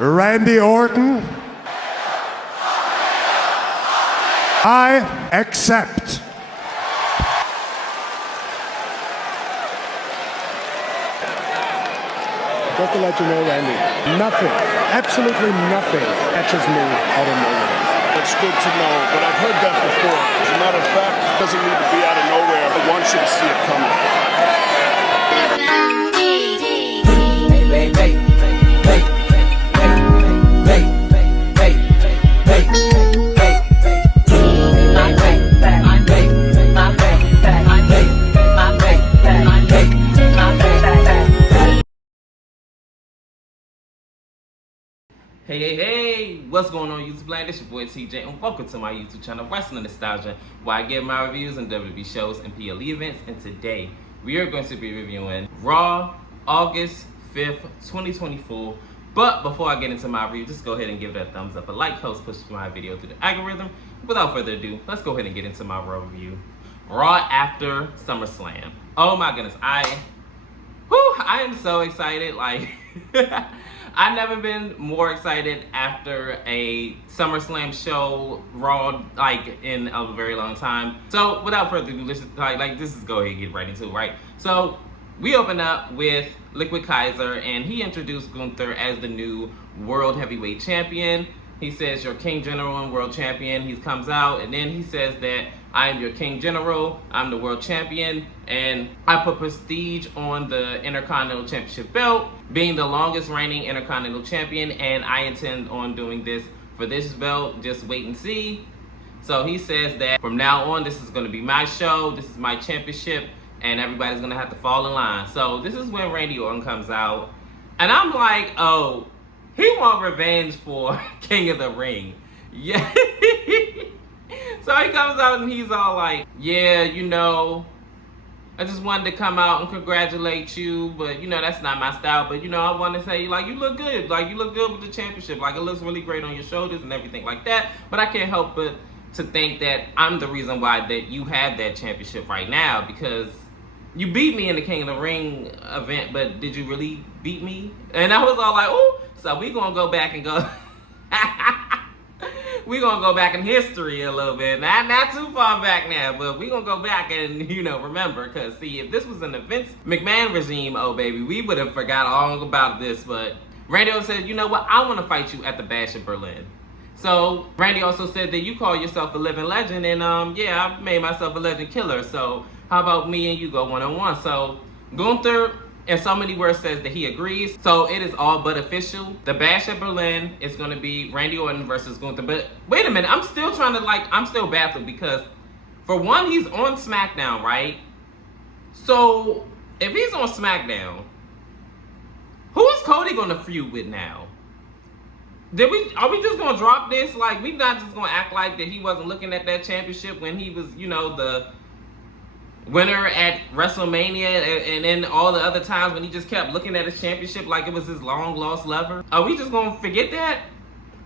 Randy Orton, I accept. Just to let you know, Randy, nothing, absolutely nothing catches me out of nowhere. It's good to know, but I've heard that before. As a matter of fact, it doesn't need to be out of nowhere, but one should see it coming. Hey, what's going on YouTube land? It's your boy TJ and welcome to my YouTube channel, Wrestling Nostalgia, where I give my reviews on WWE shows and PLE events. And today, we are going to be reviewing Raw, August 5th, 2024. But before I get into my review, just go ahead and give it a thumbs up. A like helps push my video through the algorithm. Without further ado, let's go ahead and get into my Raw review. Raw after SummerSlam. Oh my goodness, I am so excited. Like, I've never been more excited after a SummerSlam show, Raw, like, in a very long time. So, without further ado, let's just, this is go ahead and get right into it, right? So, we open up with Liquid Kaiser, and he introduced Gunther as the new World Heavyweight Champion. He says, "Your King General and World Champion." He comes out, and then he says that, "I am your King General, I'm the World Champion, and I put prestige on the Intercontinental Championship belt, being the longest reigning Intercontinental Champion, and I intend on doing this for this belt, just wait and see." So he says that from now on, this is going to be my show, this is my championship, and everybody's going to have to fall in line. So this is when Randy Orton comes out, and I'm like, oh, he want revenge for King of the Ring. Yeah. So he comes out and he's all like, "Yeah, you know, I just wanted to come out and congratulate you, but, you know, that's not my style. But, you know, I want to say, like, you look good. Like, you look good with the championship. Like, it looks really great on your shoulders and everything like that. But I can't help but to think that I'm the reason why that you have that championship right now, because you beat me in the King of the Ring event, but did you really beat me?" And I was all like, "Oh, so we going to go back and go..." We're going to go back in history a little bit. Not too far back now, but we're going to go back and, you know, remember. Because, see, if this was in the Vince McMahon regime, oh, baby, we would have forgot all about this. But Randy Orton said, "You know what? I want to fight you at the Bash of Berlin." So Randy also said that you call yourself a living legend. And, yeah, I made myself a legend killer. So how about me and you go one-on-one? So Gunther, in so many words, says that he agrees. So it is all but official. The Bash at Berlin is going to be Randy Orton versus Gunther. But wait a minute, I'm still trying to, I'm still baffled because, for one, he's on SmackDown, right? So if he's on SmackDown, who is Cody going to feud with now? Are we just going to drop this? Like, we not just going to act like that he wasn't looking at that championship when he was, you know, the winner at WrestleMania, and then all the other times when he just kept looking at his championship like it was his long lost lover? Are we just gonna forget that?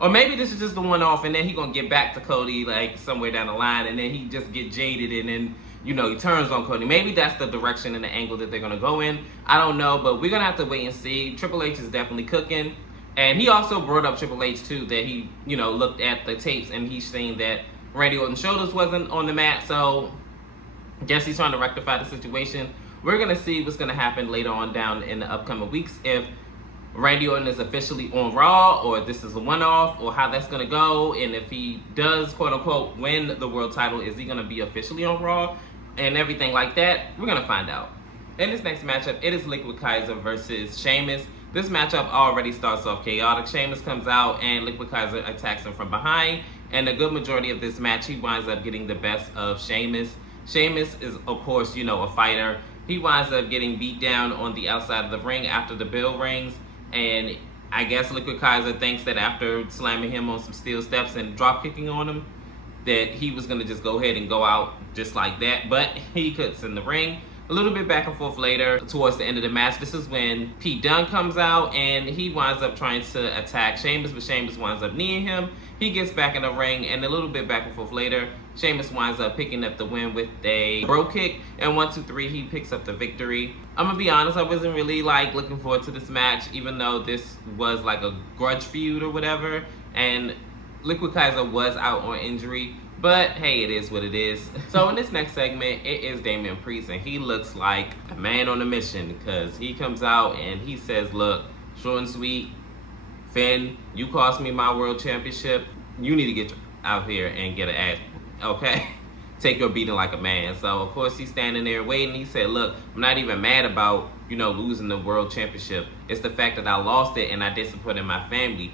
Or maybe this is just the one off and then he gonna get back to Cody like somewhere down the line, and then he just get jaded and then, you know, he turns on Cody. Maybe that's the direction and the angle that they're gonna go in. I don't know, but we're gonna have to wait and see. Triple H is definitely cooking, and he also brought up Triple H too, that he, you know, looked at the tapes and he's saying that Randy Orton's shoulders wasn't on the mat. So guess he's trying to rectify the situation. We're going to see what's going to happen later on down in the upcoming weeks, if Randy Orton is officially on Raw, or this is a one-off, or how that's going to go. And if he does, quote-unquote, win the world title, is he going to be officially on Raw and everything like that? We're going to find out. In this next matchup, it is Liquid Kaiser versus Sheamus. This matchup already starts off chaotic. Sheamus comes out and Liquid Kaiser attacks him from behind. And a good majority of this match, he winds up getting the best of Sheamus. Sheamus is, of course, you know, a fighter. He winds up getting beat down on the outside of the ring after the bell rings. And I guess Liquid Kaiser thinks that after slamming him on some steel steps and drop kicking on him, that he was going to just go ahead and go out just like that. But he cuts in the ring. A little bit back and forth later, towards the end of the match, this is when Pete Dunne comes out and he winds up trying to attack Sheamus, but Sheamus winds up kneeing him. He gets back in the ring, and a little bit back and forth later, Sheamus winds up picking up the win with a bro kick, and 1, 2, 3, he picks up the victory. I'm gonna be honest, I wasn't really like looking forward to this match, even though this was like a grudge feud or whatever, and Liquid Kaiser was out on injury. But hey, it is what it is. So in this next segment, it is Damian Priest, and he looks like a man on a mission, because he comes out and he says, look, short and sweet, Finn, you cost me my world championship. You need to get out here and get an ass, okay? Take your beating like a man. So of course he's standing there waiting. He said, look, I'm not even mad about, losing the world championship. It's the fact that I lost it and I disappointed my family.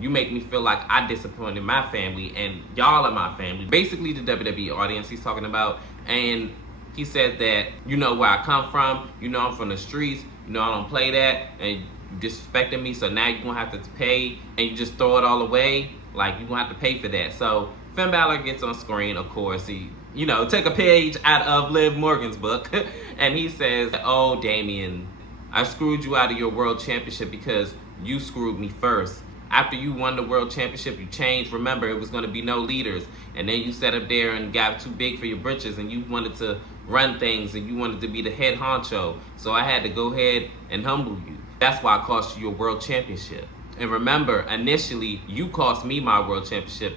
You make me feel like I disappointed my family, and y'all are my family. Basically the WWE audience he's talking about. And he said that, where I come from, I'm from the streets, I don't play that, and you disrespecting me, so now you're gonna have to pay, and you just throw it all away. Like, you're gonna have to pay for that. So Finn Balor gets on screen, of course. He, take a page out of Liv Morgan's book, and he says, oh, Damian, I screwed you out of your world championship because you screwed me first. After you won the world championship, you changed. Remember, it was going to be no leaders. And then you sat up there and got too big for your britches, and you wanted to run things, and you wanted to be the head honcho. So I had to go ahead and humble you. That's why I cost you your world championship. And remember, initially, you cost me my world championship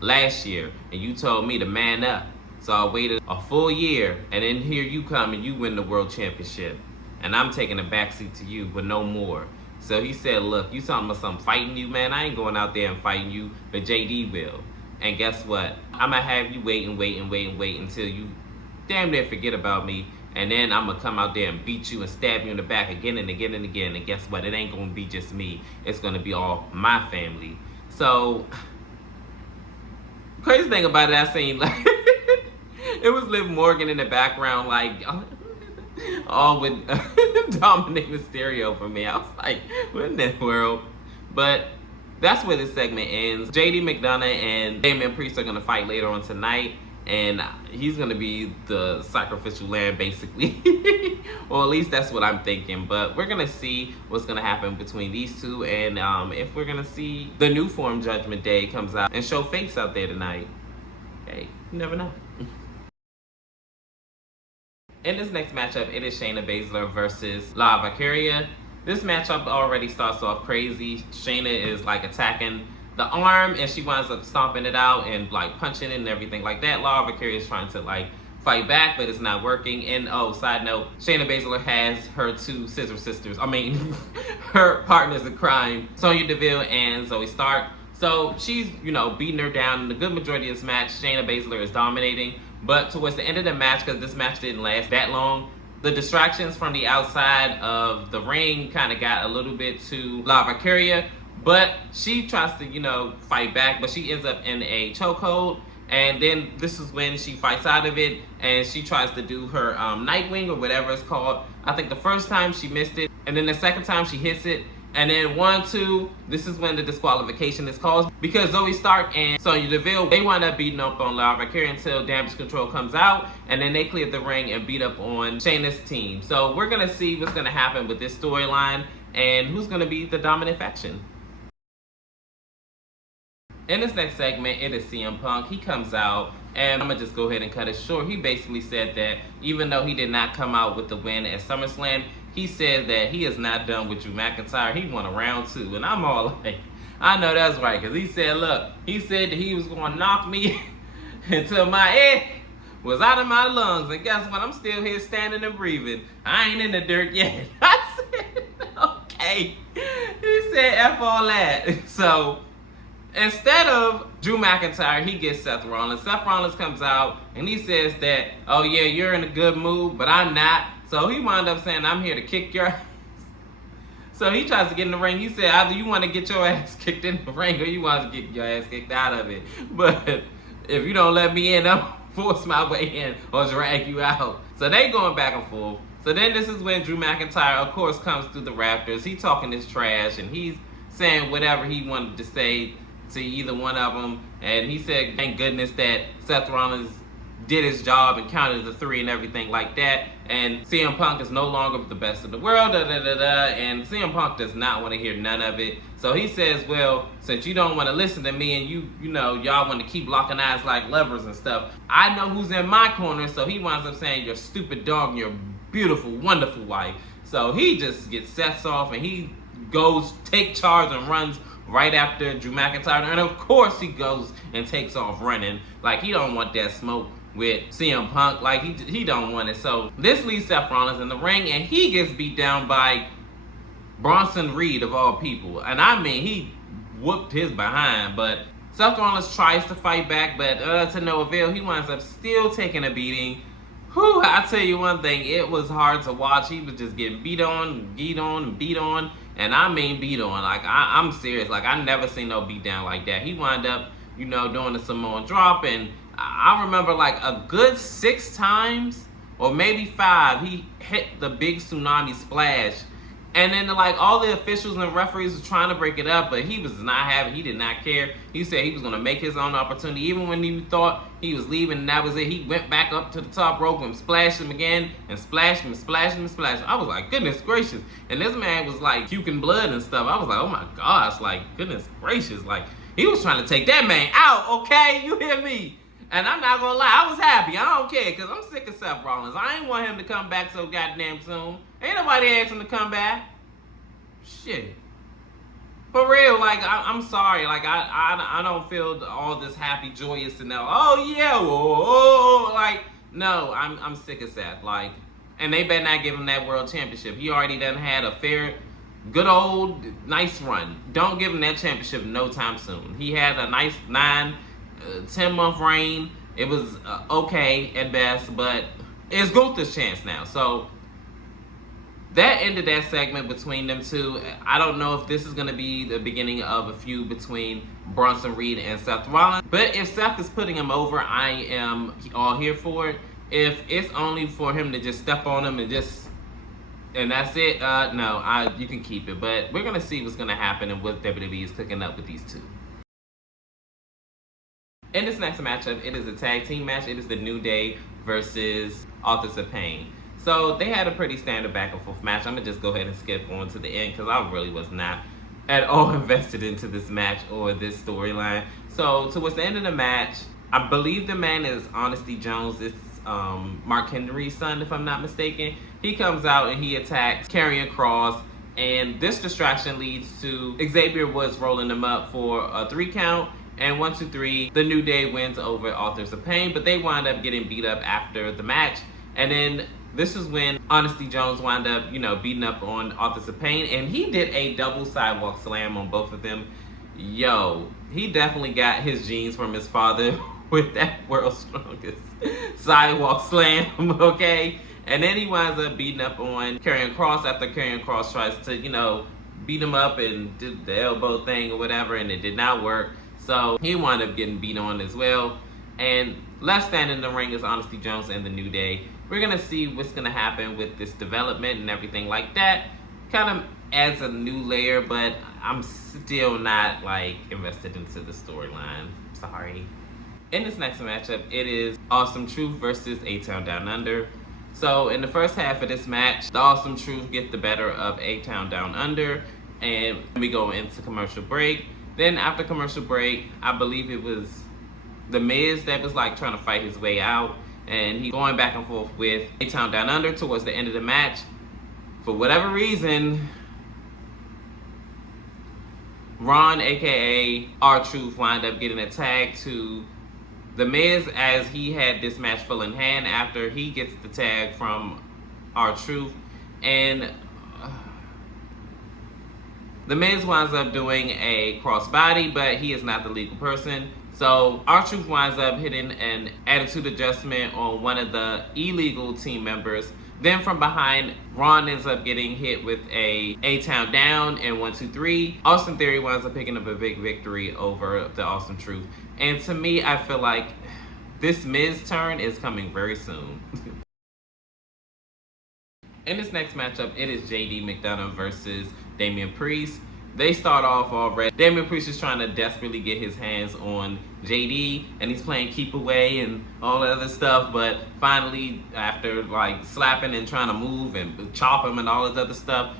last year, and you told me to man up. So I waited a full year, and then here you come and you win the world championship. And I'm taking a backseat to you, but no more. So he said, look, you talking about something fighting you, man? I ain't going out there and fighting you, but JD will. And guess what? I'm going to have you wait until you damn near forget about me. And then I'm going to come out there and beat you and stab you in the back again and again and again. And guess what? It ain't going to be just me. It's going to be all my family. So, crazy thing about it, I seen, like, it was Liv Morgan in the background, like, all with Dominic Mysterio for me. I was like, what in that world? But that's where this segment ends. JD McDonough and Damian Priest are going to fight later on tonight. And he's going to be the sacrificial lamb, basically. Or at least that's what I'm thinking. But we're going to see what's going to happen between these two. And if we're going to see the new form Judgment Day comes out and show face out there tonight. Hey, you never know. In this next matchup, it is Shayna Baszler versus La Valkyria. This matchup already starts off crazy. Shayna is like attacking the arm, and she winds up stomping it out and like punching it and everything like that. La Valkyria is trying to like fight back, but it's not working. And oh, side note, Shayna Baszler has her two scissor sisters. Her partners in crime, Sonya Deville and Zoe Stark. So she's, beating her down. In the good majority of this match, Shayna Baszler is dominating. But towards the end of the match, because this match didn't last that long, the distractions from the outside of the ring kind of got a little bit to La Valkyria. But she tries to, fight back, but she ends up in a chokehold. And then this is when she fights out of it, and she tries to do her Nightwing or whatever it's called. I think the first time she missed it, and then the second time she hits it. And then 1, 2, this is when the disqualification is called, because Zoe Stark and Sonya Deville, they wind up beating up on La Valkyria until Damage Control comes out, and then they cleared the ring and beat up on Shayna's team. So we're going to see what's going to happen with this storyline and who's going to be the dominant faction. In this next segment, it is CM Punk. He comes out, and I'm going to just go ahead and cut it short. He basically said that even though he did not come out with the win at SummerSlam, he said that he is not done with Drew McIntyre. He won a round 2. And I'm all like, I know that's right. Because he said, look, he said that he was going to knock me until my air was out of my lungs. And guess what? I'm still here standing and breathing. I ain't in the dirt yet. I said, okay. He said, F all that. So instead of Drew McIntyre, he gets Seth Rollins. Seth Rollins comes out and he says that, oh yeah, you're in a good mood, but I'm not. So he wound up saying, I'm here to kick your ass. So he tries to get in the ring. He said, either you want to get your ass kicked in the ring or you want to get your ass kicked out of it. But if you don't let me in, I'll force my way in or drag you out. So they going back and forth. So then this is when Drew McIntyre, of course, comes through the rafters. He talking this trash and he's saying whatever he wanted to say to either one of them. And he said, thank goodness that Seth Rollins did his job and counted the 3 and everything like that. And CM Punk is no longer the best of the world, and CM Punk does not want to hear none of it. So he says, well, since you don't want to listen to me and y'all want to keep locking eyes like lovers and stuff, I know who's in my corner. So he winds up saying, your stupid dog and your beautiful, wonderful wife. So he just gets sets off and he goes take charge and runs right after Drew McIntyre. And of course he goes and takes off running. Like, he don't want that smoke with CM Punk. Like, he don't want it. So this leaves Seth Rollins in the ring, and he gets beat down by Bronson Reed of all people. And I mean, he whooped his behind, but Seth Rollins tries to fight back, but to no avail. He winds up still taking a beating. Whew, I tell you one thing, it was hard to watch. He was just getting beat on, and I mean beat on. Like, I'm serious. Like, I never seen no beat down like that. He wound up, doing the Samoan drop, and I remember like a good 6 times, or maybe 5, he hit the big tsunami splash. And then like all the officials and referees were trying to break it up, but he was not having, he did not care. He said he was going to make his own opportunity. Even when he thought he was leaving and that was it, he went back up to the top rope and splashed him again, and splashed him, and splashed him, and splashed him. I was like, goodness gracious. And this man was like puking blood and stuff. I was like, oh my gosh, like, goodness gracious. Like, he was trying to take that man out, okay? You hear me? And I'm not gonna lie, I was happy. I don't care, because I'm sick of Seth Rollins. I ain't want him to come back so goddamn soon. Ain't nobody asked him to come back. Shit. For real, like, I'm sorry. Like, I don't feel all this happy, joyous, and now, oh yeah, whoa, like, no, I'm sick of Seth. Like, and they better not give him that world championship. He already done had a fair, good old, nice run. Don't give him that championship no time soon. He had a nice 10-month reign. It was okay at best, but it's Gunther's chance now. So that ended that segment between them two. I don't know if this is going to be the beginning of a feud between Bronson Reed and Seth Rollins. But if Seth is putting him over, I am all here for it. If it's only for him to just step on him and that's it, no, you can keep it. But we're going to see what's going to happen and what WWE is cooking up with these two. In this next matchup, it is a tag team match. It is the New Day versus Authors of Pain. So they had a pretty standard back and forth match. I'm going to just go ahead and skip on to the end because I really was not at all invested into this match or this storyline. So towards the end of the match, I believe the man is Honesty Jones. It's Mark Henry's son, if I'm not mistaken. He comes out and he attacks Karrion Kross. And this distraction leads to Xavier Woods rolling him up for a 3 count. And 1, 2, 3, the New Day wins over Authors of Pain, but they wind up getting beat up after the match. And then this is when Honesty Jones wound up, beating up on Authors of Pain, and he did a double sidewalk slam on both of them. Yo, he definitely got his genes from his father with that world's strongest sidewalk slam, okay? And then he winds up beating up on Karrion Kross after Karrion Kross tries to, beat him up and did the elbow thing or whatever, and it did not work. So he wound up getting beat on as well. And left standing in the ring is Honesty Jones and the New Day. We're going to see what's going to happen with this development and everything like that. Kind of adds a new layer, but I'm still not, invested into the storyline. Sorry. In this next matchup, it is Awesome Truth versus A-Town Down Under. So in the first half of this match, the Awesome Truth get the better of A-Town Down Under, and we go into commercial break. Then after commercial break, I believe it was The Miz that was trying to fight his way out, and he going back and forth with A-Town Down Under towards the end of the match. For whatever reason, Ron, aka R-Truth, wind up getting a tag to The Miz as he had this match full in hand after he gets the tag from R-Truth. And The Miz winds up doing a crossbody, but he is not the legal person. So R-Truth winds up hitting an attitude adjustment on one of the illegal team members. Then from behind, Ron ends up getting hit with A-Town down and 1, 2, 3. Austin Theory winds up picking up a big victory over the Awesome Truth. And to me, I feel like this Miz turn is coming very soon. In this next matchup, it is JD McDonough versus Damian Priest. they start off already. Damian Priest is trying to desperately get his hands on JD, and he's playing keep away and all that other stuff, but finally, after like slapping and trying to move and chop him and all this other stuff,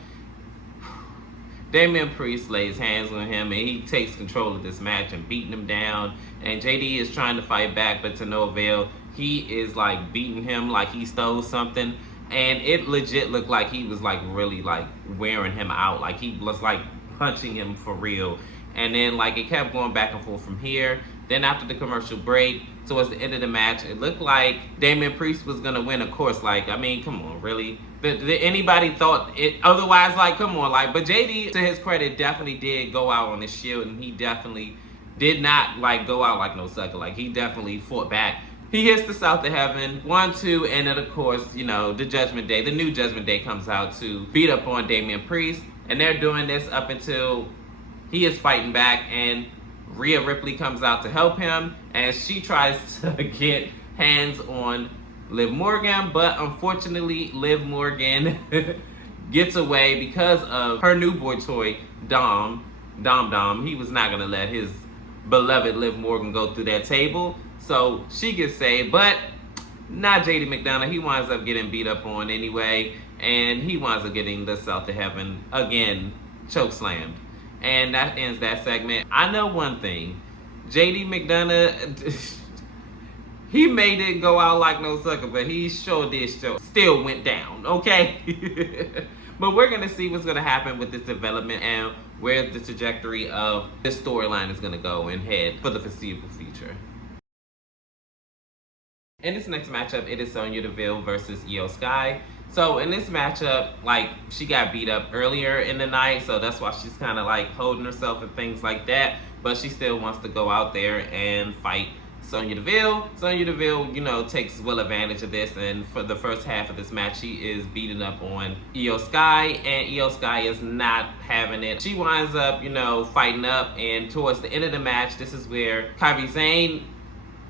Damian Priest lays hands on him and he takes control of this match and beating him down. And JD is trying to fight back, but to no avail. He is like beating him like he stole something. And it legit looked like he was like really like wearing him out. Like he was like punching him for real. And then like it kept going back and forth from here. Then after the commercial break, towards the end of the match, it looked like Damian Priest was gonna win. Of course, like, I mean, come on, really? Did anybody thought it otherwise? Like, come on, like, but JD, to his credit, definitely did go out on his shield, and he definitely did not like go out like no sucker. Like, he definitely fought back. He hits the South of Heaven, 1, 2, and then of course, you know, the Judgment Day, the new Judgment Day comes out to beat up on Damian Priest, and they're doing this up until he is fighting back, and Rhea Ripley comes out to help him, and she tries to get hands on Liv Morgan, but unfortunately, Liv Morgan gets away because of her new boy toy, Dom. He was not gonna let his beloved Liv Morgan go through that table, so she gets saved, but not JD McDonough. He winds up getting beat up on anyway, and he winds up getting the South of Heaven again, chokeslammed. And that ends that segment. I know one thing. JD McDonough, he made it go out like no sucker, but he sure did still went down, okay? But we're going to see what's going to happen with this development and where the trajectory of this storyline is going to go and head for the foreseeable future. In this next matchup, it is Sonya Deville versus Io Sky. So in this matchup, like, she got beat up earlier in the night, so that's why she's kind of like holding herself and things like that. But she still wants to go out there and fight Sonya Deville. Sonya Deville, you know, takes well advantage of this, and for the first half of this match, she is beating up on Io Sky, and Io Sky is not having it. She winds up, you know, fighting up, and towards the end of the match, this is where Kairi Sane,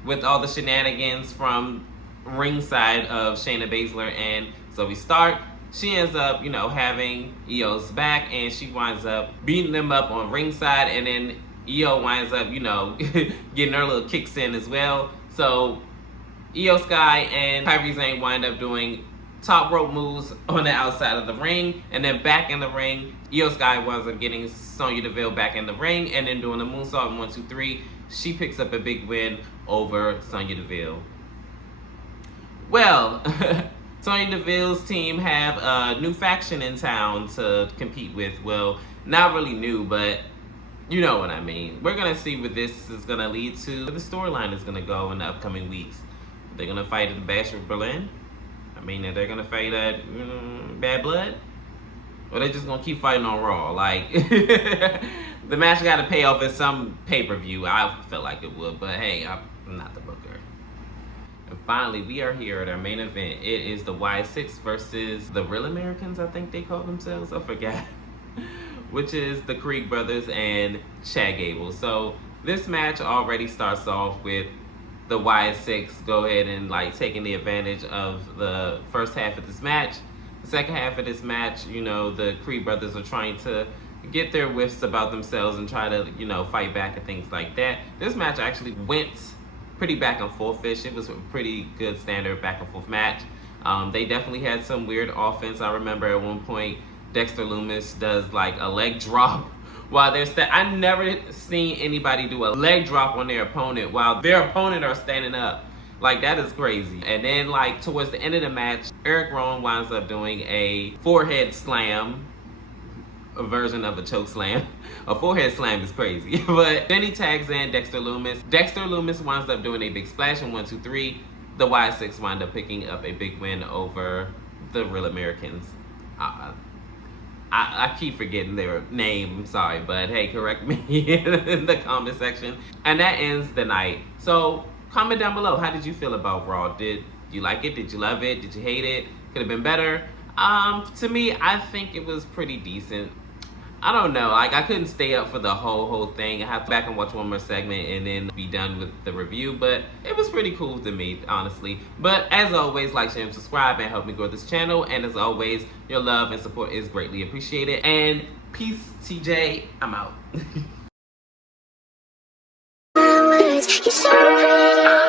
with all the shenanigans from ringside of Shayna Baszler and Zoe Stark, she ends up, you know, having Io's back, and she winds up beating them up on ringside, and then Io winds up, you know, getting her little kicks in as well. So Io Sky and Kairi Sane wind up doing top rope moves on the outside of the ring, and then back in the ring, Io Sky winds up getting Sonya Deville back in the ring, and then doing the moonsault 1, 2, 3. She picks up a big win over Sonya Deville. Well, Sonya Deville's team have a new faction in town to compete with. Well, not really new, but you know what I mean. We're going to see what this is going to lead to. The storyline is going to go in the upcoming weeks. They're going to fight at the Bash of Berlin. I mean, they're going to fight at Bad Blood. Or they're just going to keep fighting on Raw. Like, the match got to pay off at some pay-per-view. I felt like it would, but hey, I'm not the booker. And finally, we are here at our main event. It is the Y6 versus the Real Americans, I think they call themselves. I forgot. Which is the Creed brothers and Chad Gable. So this match already starts off with the Y6 go ahead and like taking the advantage of the first half of this match. The second half of this match, you know, the Creed brothers are trying to get their whiffs about themselves and try to, you know, fight back and things like that. This match actually went pretty back and forth-ish. It was a pretty good standard back and forth match. They definitely had some weird offense. I remember at one point Dexter Lumis does like a leg drop while they're I never seen anybody do a leg drop on their opponent while their opponent are standing up. Like, that is crazy. And then like towards the end of the match, Eric Rowan winds up doing a forehead slam, a version of a choke slam. A forehead slam is crazy. But then he tags in Dexter Lumis. Dexter Lumis winds up doing a big splash in 1, 2, 3. The Y6 wind up picking up a big win over the Real Americans. I keep forgetting their name, I'm sorry, but hey, correct me in the comment section. And that ends the night. So comment down below, how did you feel about Raw? Did you like it? Did you love it? Did you hate it? Could have been better? To me, I think it was pretty decent. I don't know. Like, I couldn't stay up for the whole thing. I have to back and watch one more segment and then be done with the review. But it was pretty cool to me, honestly. But as always, like, share, and subscribe, and help me grow this channel. And as always, your love and support is greatly appreciated. And peace, TJ. I'm out. You're so pretty.